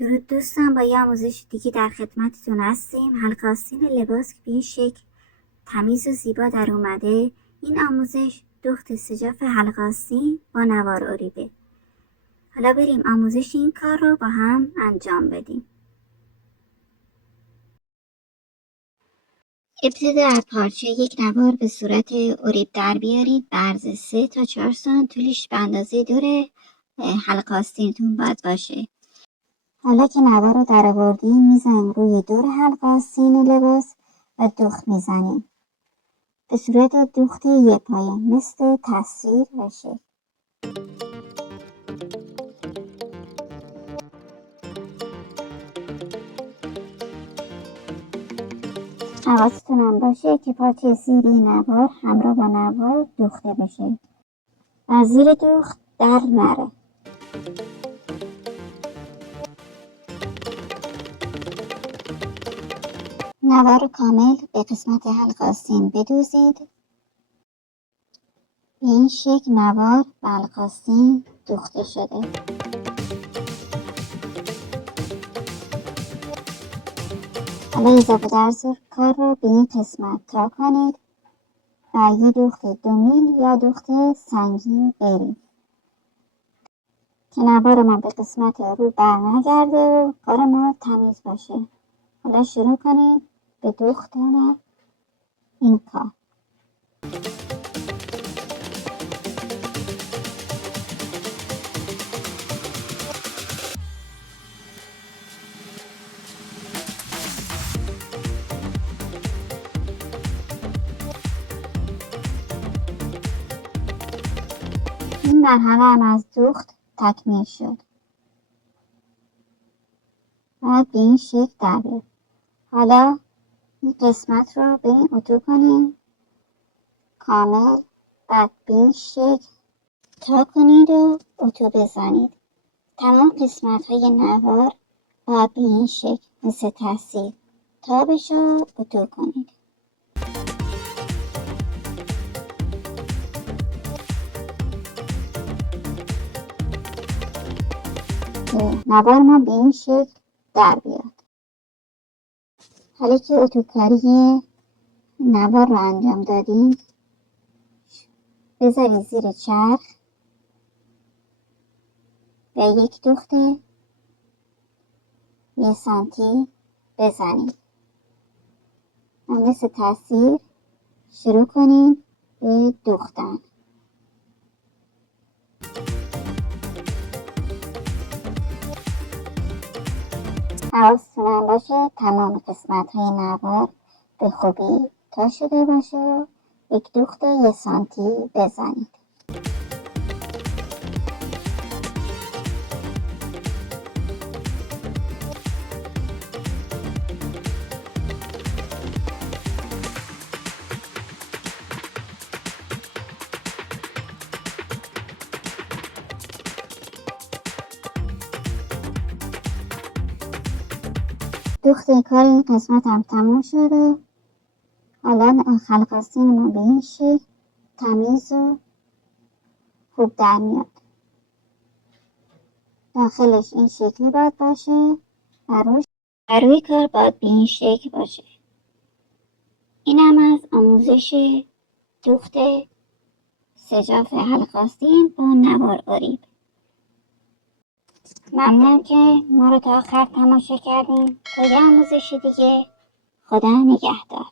درود دوستان، با یه آموزش دیگه در خدمتتون هستیم. حلقه آستین لباس که به این شکل تمیز و زیبا در اومده. این آموزش دوخت سجاف حلقه آستین با نوار اریبه. حالا بریم آموزش این کار رو با هم انجام بدیم. ابتدا از پارچه یک نوار به صورت اریب در بیارید. به عرض 3 تا 4 سانت، طولش به اندازه دور حلقه آستینتون باید باشه. حالا که نوار رو در آوردیم، میزنیم روی دور حلقه آستین لباس و دوخت میزنیم به صورت دوخت یه پایه، مثل تصویر و شکل. حواستون هم باشه که پارچه زیری نوار همراه با نوار دوخته بشه و زیر دوخت در نره. نوار کامل به قسمت حلقه آستین بدوزید. به این شکل نوار به حلقه آستین دوخته شده. حالا اضافه درز کار رو به این قسمت تا کنید و یه دوخت 2 میل یا دوخت سنگین برید که نوار ما به قسمت رو بر نگرده و کار ما تمیز باشه. حالا شروع کنید به دوختن این کار. این مرحله هم از دوخت تکمیل شد. باید به این شکل در بیاد. حالا این قسمت رو بریم اتو کنیم کامل. بعد به این شکل تا کنید و اتو بزنید. تمام قسمت های نوار باید به این شکل مثل تصویر تا بشه اتو کنید. نوار ما به این شکل در بیاد. حالا که اتوکاری نوار رو انجام دادیم، بذارید زیر چرخ و یک دوخت 1 سانتی بزنید و مثل تصویر شروع کنید به دوختن. حواستون باشه تمام قسمت های نوار به خوبی تا شده باشه و یک دوخت 1 سانتی بزنید. دوخت کار این قسمت هم تموم شد و حالا حلقه آستین ما به این شکل تمیز و خوب در میاد. داخلش این شکلی باید باشه و روی کار باید به این شکل باشه. اینم از آموزش دوخت سجاف حلقه آستین با نوار اریب. ممنونم که ما رو تا آخر تماشا کردین. تا یه آموزش دیگه، خدا نگهدار.